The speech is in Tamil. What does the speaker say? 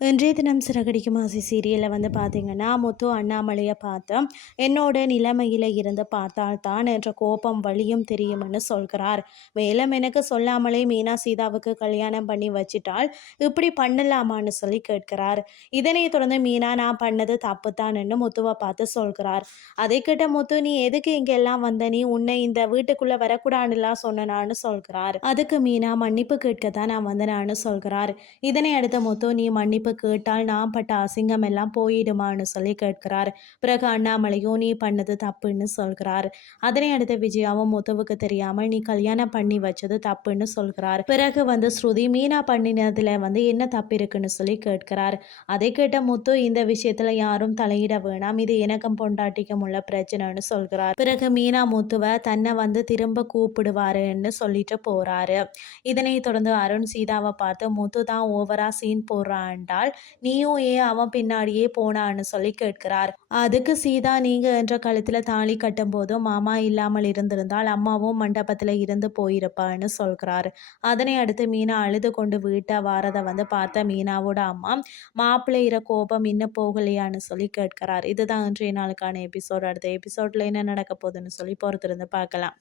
இன்றைய தினம் சிறகடிக்கும் ஆசை சீரியலில் வந்து பார்த்தீங்கன்னா முத்து அண்ணாமலையை பார்த்தோம் என்னோட நிலைமையில் இருந்து பார்த்தால் தான் என்ற கோபம் வழியும் தெரியும்னு சொல்கிறார். மேலும் எனக்கு சொல்லாமலே மீனா சீதாவுக்கு கல்யாணம் பண்ணி வச்சிட்டால் இப்படி பண்ணலாமான்னு சொல்லி கேட்கிறார். இதனை தொடர்ந்து மீனா நான் பண்ணது தப்பு தான்னு முத்துவை பார்த்து சொல்கிறார். அதை கேட்ட முத்து நீ எதுக்கு இங்கெல்லாம் வந்த? நீ உன்னை இந்த வீட்டுக்குள்ளே வரக்கூடாதுலாம் சொன்னனான்னு சொல்கிறார். அதுக்கு மீனா மன்னிப்பு கேட்க தான் நான் வந்தனான்னு சொல்கிறார். இதனை அடுத்த முத்து நீ மன்னிப்பு கேட்டால் நான் பட்ட அசிங்கம் எல்லாம் போயிடுமான்னு சொல்லி கேட்கிறார். பிறகு அண்ணாமலையும் நீ பண்ணது தப்புன்னு சொல்கிறார். அதனை அடுத்து விஜயாவும் முத்துவுக்கு தெரியாமல் நீ கல்யாணம் பண்ணி வச்சது தப்புன்னு சொல்கிறார். பிறகு வந்து ஸ்ருதி மீனா பண்ணினதுல வந்து என்ன தப்பு இருக்குன்னு சொல்லி கேட்கிறார். அதை கேட்ட முத்து இந்த விஷயத்துல யாரும் தலையிட வேணாம். இது எனக்கும் பொண்டாட்டிக்கும் உள்ள பிரச்சனைன்னு சொல்கிறார். பிறகு மீனா முத்துவை தன்னை வந்து திரும்ப கூப்பிடுவாருன்னு சொல்லிட்டு போறாரு. இதனை தொடர்ந்து அருண் சீதாவை பார்த்து முத்து தான் ஓவரா சீன் போடுறான்டா. கேட்டால் நீயும் ஏன் அவன் பின்னாடியே போனான்னு சொல்லி கேட்கிறார். அதுக்கு சீதா நீங்க என்ற கழுத்துல தாலி கட்டும் போதும் மாமா இல்லாமல் இருந்திருந்தால் அம்மாவும் மண்டபத்துல இருந்து போயிருப்பான்னு சொல்கிறார். அதனை அடுத்து மீனா அழுது கொண்டு வீட்டை வாரதை வந்து பார்த்த மீனாவோட அம்மா மாப்பிள்ளையிற கோபம் இன்னும் போகலையான்னு சொல்லி கேட்கிறார். இதுதான் இன்றைய நாளுக்கான எபிசோட். அடுத்த எபிசோட்ல என்ன நடக்க போகுதுன்னு சொல்லி பொறுத்திருந்து பார்க்கலாம்.